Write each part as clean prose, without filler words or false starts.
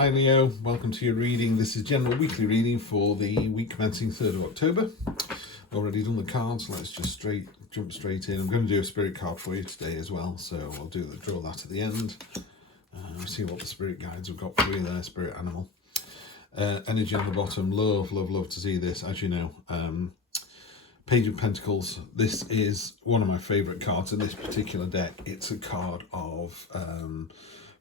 Hi Leo, welcome to your reading. This is general weekly reading for the week commencing 3rd of October. Already done the cards, let's just jump straight in. I'm going to do a spirit card for you today as well, so I'll draw that at the end. See what the spirit guides have got for you there, spirit animal. Energy on the bottom, love to see this, as you know. Page of Pentacles, this is one of my favourite cards in this particular deck. It's a card of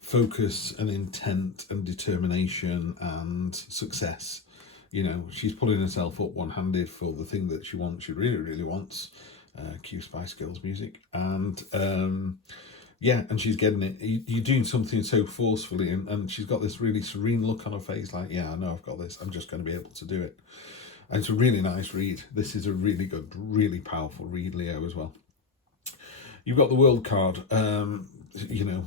focus and intent and determination and success. You know, she's pulling herself up one-handed for the thing that she wants, she really wants. Cue Spice Girls music. And yeah, and she's getting it. You're doing something so forcefully, and she's got this really serene look on her face, like, yeah, I know I've got this, I'm just going to be able to do it. And it's a really nice read. This is a really good, really powerful read, Leo, as well. You've got the World card. You know,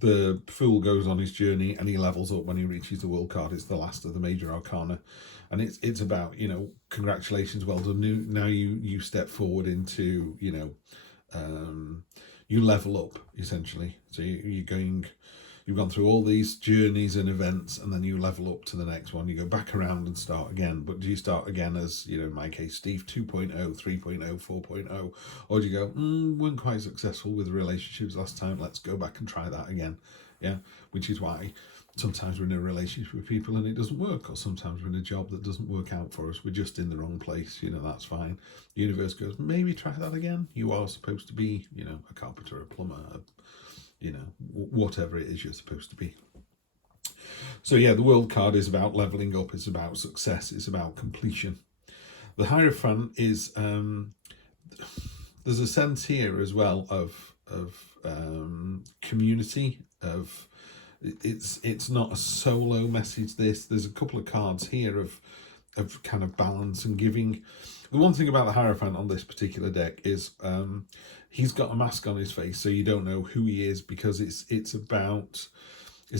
the Fool goes on his journey and he levels up when he reaches the World card. It's the last of the major arcana. And it's about, you know, congratulations, well done. Now you step forward into, you know, you level up, essentially. So you've gone through all these journeys and events, and then you level up to the next one. You go back around and start again. But do you start again as, you know, in my case, Steve 2.0, 3.0, 4.0? Or do you go, weren't quite successful with relationships last time, let's go back and try that again? Yeah, which is why sometimes we're in a relationship with people and it doesn't work, or sometimes we're in a job that doesn't work out for us. We're just in the wrong place, you know, that's fine. The universe goes, maybe try that again. You are supposed to be, you know, a carpenter, a plumber, you know, whatever it is you're supposed to be. So yeah, the World card is about leveling up, it's about success, it's about completion. The Hierophant is, there's a sense here as well of community, of it's not a solo message. There's a couple of cards here of kind of balance and giving. The one thing about the Hierophant on this particular deck is he's got a mask on his face, so you don't know who he is, because it's a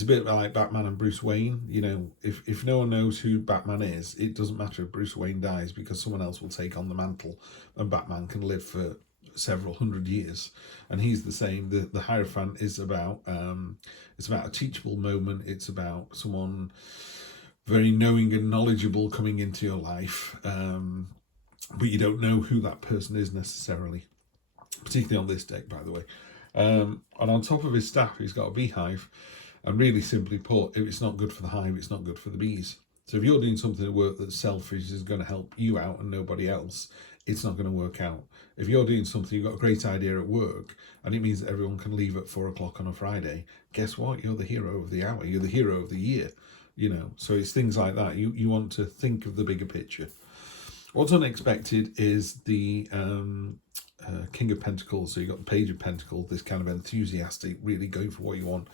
bit like Batman and Bruce Wayne. You know, if no one knows who Batman is, it doesn't matter if Bruce Wayne dies, because someone else will take on the mantle and Batman can live for several hundred years. And he's the same. The Hierophant is about it's about a teachable moment. It's about someone very knowing and knowledgeable coming into your life, but you don't know who that person is necessarily, particularly on this deck, by the way. And on top of his staff, he's got a beehive. And really simply put, if it's not good for the hive, it's not good for the bees. So if you're doing something at work that's selfish, is going to help you out and nobody else, it's not going to work out. If you're doing something, you've got a great idea at work, and it means that everyone can leave at 4 o'clock on a Friday, guess what? You're the hero of the hour. You're the hero of the year. You know, so it's things like that. You want to think of the bigger picture. What's unexpected is the King of Pentacles. So you've got the Page of Pentacles, this kind of enthusiastic, really going for what you want.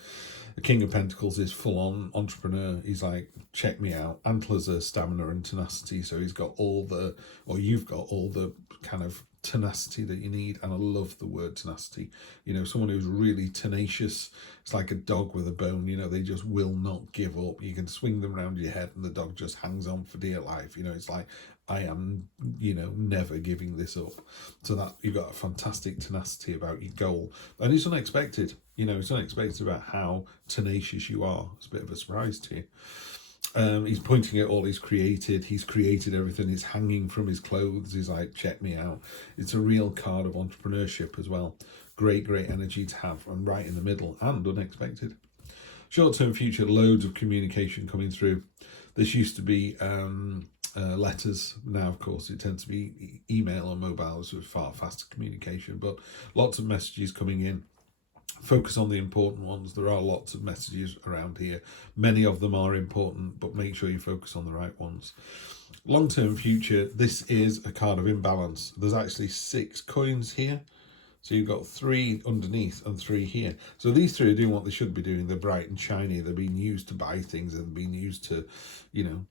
The King of Pentacles is full-on entrepreneur. He's like, check me out. Antlers are stamina and tenacity. So he's got all the, or you've got all the kind of tenacity that you need. And I love the word tenacity. You know, someone who's really tenacious. It's like a dog with a bone. You know, they just will not give up. You can swing them around your head and the dog just hangs on for dear life. You know, it's like, I am, you know, never giving this up. So that you've got a fantastic tenacity about your goal. And it's unexpected. You know, it's unexpected about how tenacious you are. It's a bit of a surprise to you. He's pointing at all he's created. He's created everything. It's hanging from his clothes. He's like, check me out. It's a real card of entrepreneurship as well. Great energy to have, and right in the middle, and unexpected. Short-term future, loads of communication coming through. This used to be letters. Now, of course, it tends to be email or mobile, so it's far faster communication, but lots of messages coming in. Focus on the important ones. There are lots of messages around here. Many of them are important, but make sure you focus on the right ones. Long-term future, this is a card of imbalance. There's actually 6 coins here. So you've got 3 underneath and 3 here. So these 3 are doing what they should be doing. They're bright and shiny. They're being used to buy things. They're being used to, you know,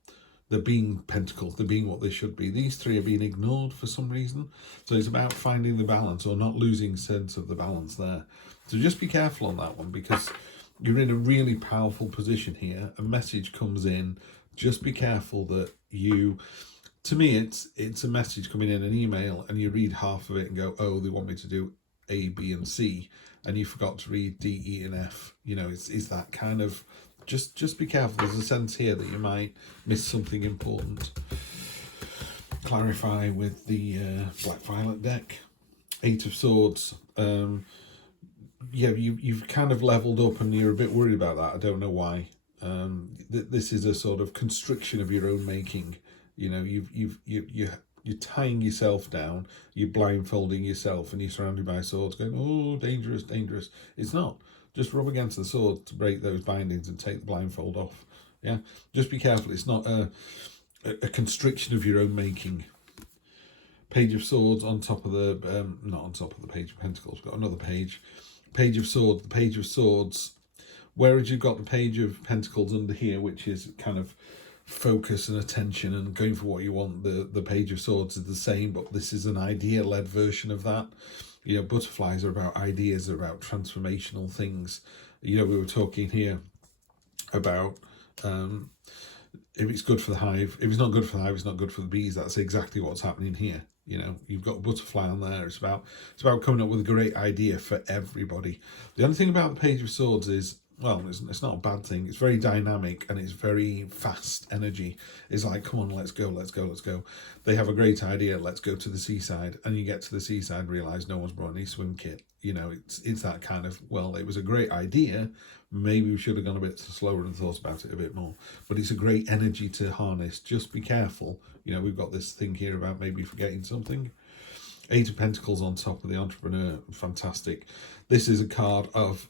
they're being pentacles. They're being what they should be. These 3 are being ignored for some reason. So it's about finding the balance, or not losing sense of the balance there. So just be careful on that one, because you're in a really powerful position here. A message comes in. Just be careful that you... To me, it's a message coming in, an email, and you read half of it and go, oh, they want me to do A, B, and C, and you forgot to read D, E, and F. You know, it's that kind of just be careful. There's a sense here that you might miss something important. Clarify with the Black Violet deck. 8 of Swords. Yeah, you've kind of leveled up and you're a bit worried about that. I don't know why. This is a sort of constriction of your own making. You know, you're tying yourself down, you're blindfolding yourself, and you're surrounded by swords going, oh, dangerous, dangerous. It's not. Just rub against the sword to break those bindings and take the blindfold off. Yeah, just be careful. It's not a constriction of your own making. Page of Swords on top of the, not on top of the Page of Pentacles, we've got another page. Page of Swords, the Page of Swords, whereas you've got the Page of Pentacles under here, which is kind of focus and attention and going for what you want. The Page of Swords is the same, but this is an idea-led version of that. You know, butterflies are about ideas, they're about transformational things. You know, we were talking here about if it's good for the hive, if it's not good for the hive, it's not good for the bees. That's exactly what's happening here. You know, you've got a butterfly on there. It's about coming up with a great idea for everybody. The only thing about the Page of Swords is, well, it's not a bad thing. It's very dynamic and it's very fast energy. It's like, come on, let's go, let's go, let's go. They have a great idea. Let's go to the seaside. And you get to the seaside, realize no one's brought any swim kit. You know, it's that kind of, well, it was a great idea. Maybe we should have gone a bit slower and thought about it a bit more. But it's a great energy to harness. Just be careful. You know, we've got this thing here about maybe forgetting something. 8 of Pentacles on top of the Entrepreneur. Fantastic. This is a card of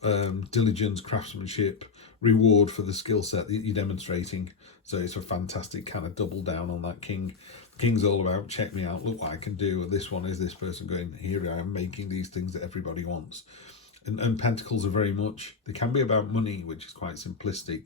diligence, craftsmanship, reward for the skill set that you're demonstrating. So it's a fantastic kind of double down on that King. King's all about, check me out, look what I can do. And this one is this person going, here I am making these things that everybody wants. And Pentacles are very much, they can be about money, which is quite simplistic,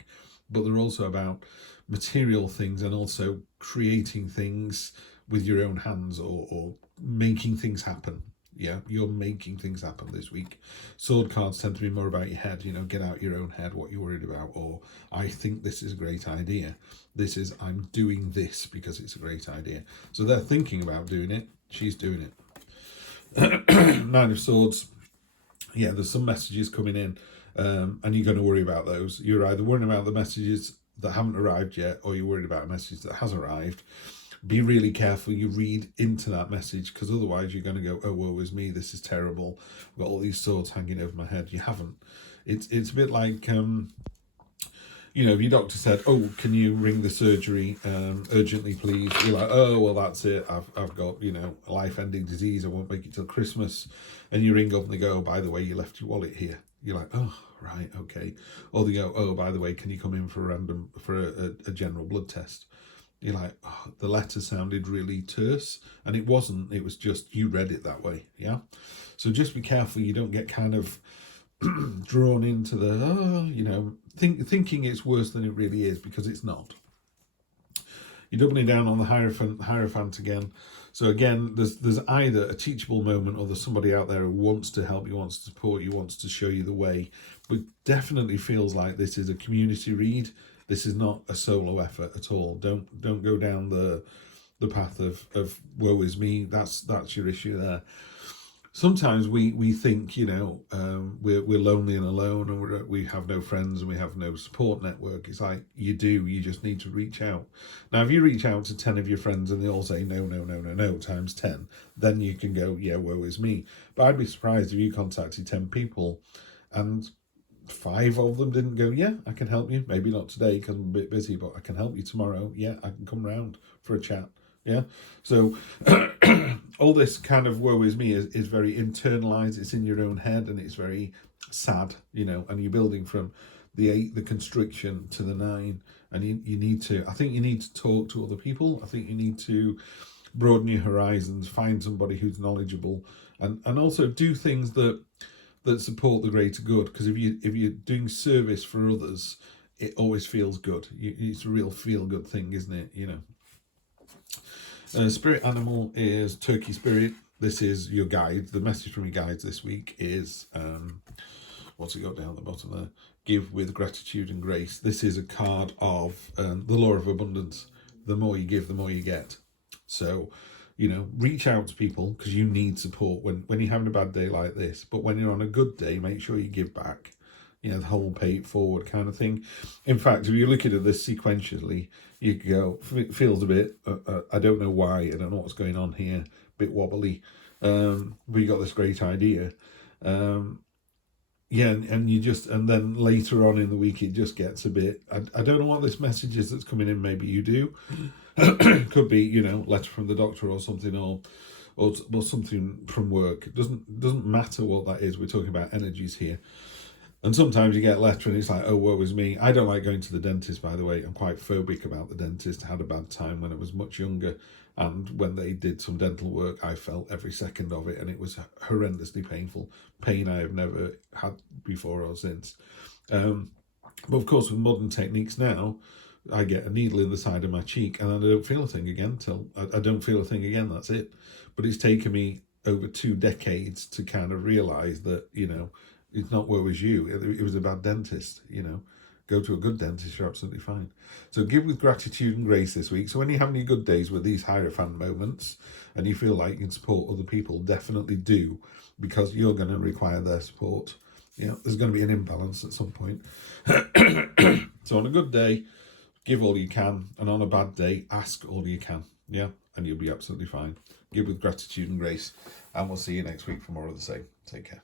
but they're also about material things and also creating things with your own hands or making things happen. Yeah, you're making things happen this week. Sword cards tend to be more about your head, you know, get out your own head, what you're worried about, or I think this is a great idea. This is, I'm doing this because it's a great idea. So they're thinking about doing it. She's doing it. 9 of Swords. Yeah, there's some messages coming in and you're going to worry about those. You're either worrying about the messages that haven't arrived yet or you're worried about a message that has arrived. Be really careful you read into that message, because otherwise you're going to go, oh, woe is me, this is terrible. I've got all these swords hanging over my head. You haven't. It's a bit like, you know, if your doctor said, oh, can you ring the surgery urgently, please? You're like, oh, well, that's it. I've got, you know, a life-ending disease. I won't make it till Christmas. And you ring up and they go, oh, by the way, you left your wallet here. You're like, oh, right, okay. Or they go, oh, by the way, can you come in for a general blood test? You're like, oh, the letter sounded really terse, and it wasn't. It was just you read it that way, yeah? So just be careful you don't get kind of drawn into the, you know, thinking it's worse than it really is, because it's not. You're doubling down on the Hierophant again. So again, there's either a teachable moment or there's somebody out there who wants to help you, wants to support you, wants to show you the way. But definitely feels like this is a community read. This is not a solo effort at all. Don't go down the path of woe is me. That's your issue there. Sometimes we think, you know, we're lonely and alone, and we have no friends and we have no support network. It's like, you do. You just need to reach out. Now, if you reach out to 10 of your friends and they all say no times 10, then you can go, yeah, woe is me. But I'd be surprised if you contacted 10 people and 5 of them didn't go, yeah, I can help you. Maybe not today because I'm a bit busy, but I can help you tomorrow. Yeah, I can come round for a chat. Yeah. So all this kind of woe is me is very internalized. It's in your own head and it's very sad, you know, and you're building from the 8, the constriction, to the 9. And you need to, I think you need to talk to other people. I think you need to broaden your horizons, find somebody who's knowledgeable, and also do things that support the greater good. Because if you're doing service for others, it always feels good. It's a real feel good thing, isn't it? You know. Spirit animal is Turkey Spirit. This is your guide. The message from your guides this week is, what's it got down at the bottom there? Give with gratitude and grace. This is a card of the law of abundance. The more you give, the more you get. So, you know, reach out to people because you need support when you're having a bad day like this. But when you're on a good day, make sure you give back. you know, the whole pay it forward kind of thing. In fact, if you look at this sequentially, you go, it feels a bit, I don't know why, I don't know what's going on here, a bit wobbly. We got this great idea. Yeah, and you just, and then later on in the week, it just gets a bit, I don't know what this message is that's coming in, maybe you do. Could be, you know, letter from the doctor or something, or something from work. It doesn't matter what that is. We're talking about energies here. And sometimes you get a letter and it's like, oh, woe is me. I don't like going to the dentist, by the way. I'm quite phobic about the dentist. I had a bad time when I was much younger. And when they did some dental work, I felt every second of it. And it was horrendously painful. Pain I have never had before or since. But of course, with modern techniques now, I get a needle in the side of my cheek and I don't feel a thing again till I don't feel a thing again. That's it. But it's taken me over 2 decades to kind of realise that, you know, it's not woe is you. It was a bad dentist, you know. Go to a good dentist, you're absolutely fine. So give with gratitude and grace this week. So when you have any good days with these Hierophant moments and you feel like you can support other people, definitely do, because you're going to require their support. You know, there's going to be an imbalance at some point. So on a good day, give all you can. And on a bad day, ask all you can. Yeah, and you'll be absolutely fine. Give with gratitude and grace. And we'll see you next week for more of the same. Take care.